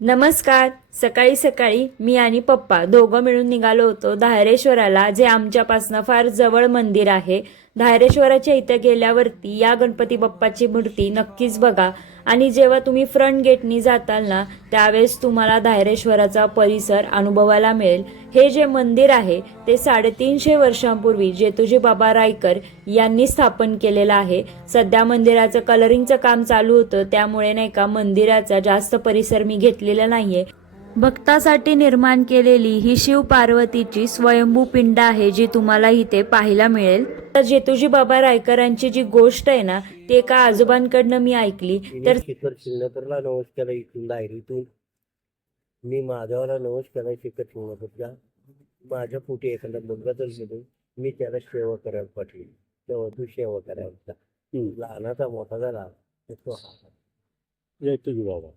नमस्कार. सकाळी सकाळी मी आणि पप्पा दोघं मिळून निघालो होतो धायरेश्वराला जे आमच्यापासनं फार जवळ मंदिर आहे. धायरेश्वराच्या इथे गेल्यावरती या गणपती बाप्पाची मूर्ती नक्कीच बघा. आणि जेव्हा तुम्ही फ्रंट गेटनी जाताल ना त्यावेळेस तुम्हाला धायरेश्वराचा परिसर अनुभवायला मिळेल. हे जे मंदिर आहे ते साडेतीनशे वर्षांपूर्वी जेतुजी बाबा रायकर यांनी स्थापन केलेलं आहे. सध्या मंदिराचं कलरिंगचं काम चालू होतं त्यामुळे नाही का मंदिराचा जास्त परिसर मी घेतलेला नाहीये. भक्तासाठी निर्माण केलेली ही शिव पार्वतीची स्वयंभू पिंड आहे जी तुम्हाला इथे पाहायला मिळेल. तर जेतुजी बाबा रायकरांची जी गोष्ट आहे ना ती एका आजोबांकडनं मी ऐकली. तर मी शिखर शिंगणापूरला नमस्कार इथून डायरीतून मी माधवाला नमस्कार शिखर शिंगणापूरच्या माझ्या पोटी एखादा मुलगा जर गेलो मी त्याला सेवा करायला पाठवेल तेव्हा तू सेवा करायला लहानाचा मोठा झाला तर तो हा. जय तुझी बाबा.